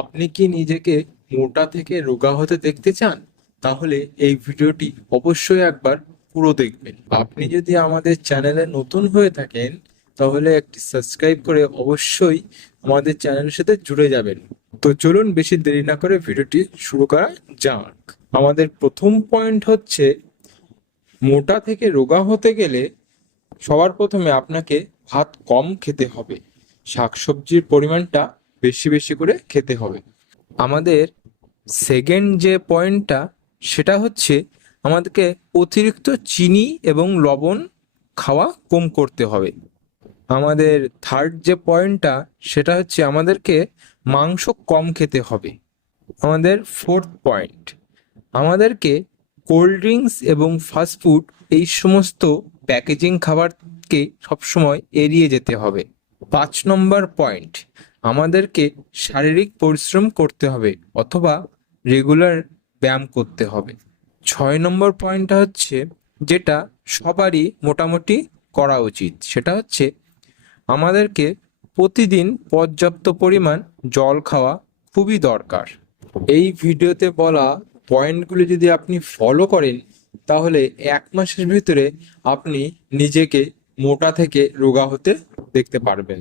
আপনি কি নিজেকে মোটা থেকে রোগা হতে দেখতে চান? তাহলে এই ভিডিওটি অবশ্যই একবার পুরো দেখবেন। আপনি যদি আমাদের চ্যানেলে নতুন হয়ে থাকেন, তাহলে একটি সাবস্ক্রাইব করে অবশ্যই আমাদের চ্যানেলের সাথে জুড়ে যাবেন। তো চলুন বেশি দেরি না করে ভিডিওটি শুরু করা যাক। আমাদের প্রথম পয়েন্ট হচ্ছে, মোটা থেকে রোগা হতে গেলে সবার প্রথমে আপনাকে ভাত কম খেতে হবে। শাকসবজির পরিমাণটা বেশি বেশি করে খেতে হবে। আমাদের সেকেন্ড যে পয়েন্টটা সেটা হচ্ছে আমাদেরকে অতিরিক্ত চিনি এবং লবণ খাওয়া কম করতে হবে। আমাদের থার্ড যে পয়েন্টটা সেটা হচ্ছে আমাদেরকে মাংস কম খেতে হবে। আমাদের ফোর্থ পয়েন্ট আমাদেরকে কোল্ড ড্রিঙ্কস এবং ফাস্টফুড এই সমস্ত প্যাকেজিং খাবারকে সবসময় এড়িয়ে যেতে হবে। পাঁচ নম্বর পয়েন্ট আমাদেরকে শারীরিক পরিশ্রম করতে হবে অথবা রেগুলার ব্যায়াম করতে হবে। ছয় নম্বর পয়েন্টটা হচ্ছে যেটা সবারই মোটামুটি করা উচিত। সেটা হচ্ছে আমাদেরকে প্রতিদিন পর্যাপ্ত পরিমাণ জল খাওয়া খুবই দরকার। এই ভিডিওতে বলা পয়েন্টগুলি যদি আপনি ফলো করেন, তাহলে এক মাসের ভিতরে আপনি নিজেকে মোটা থেকে রোগা হতে দেখতে পারবেন।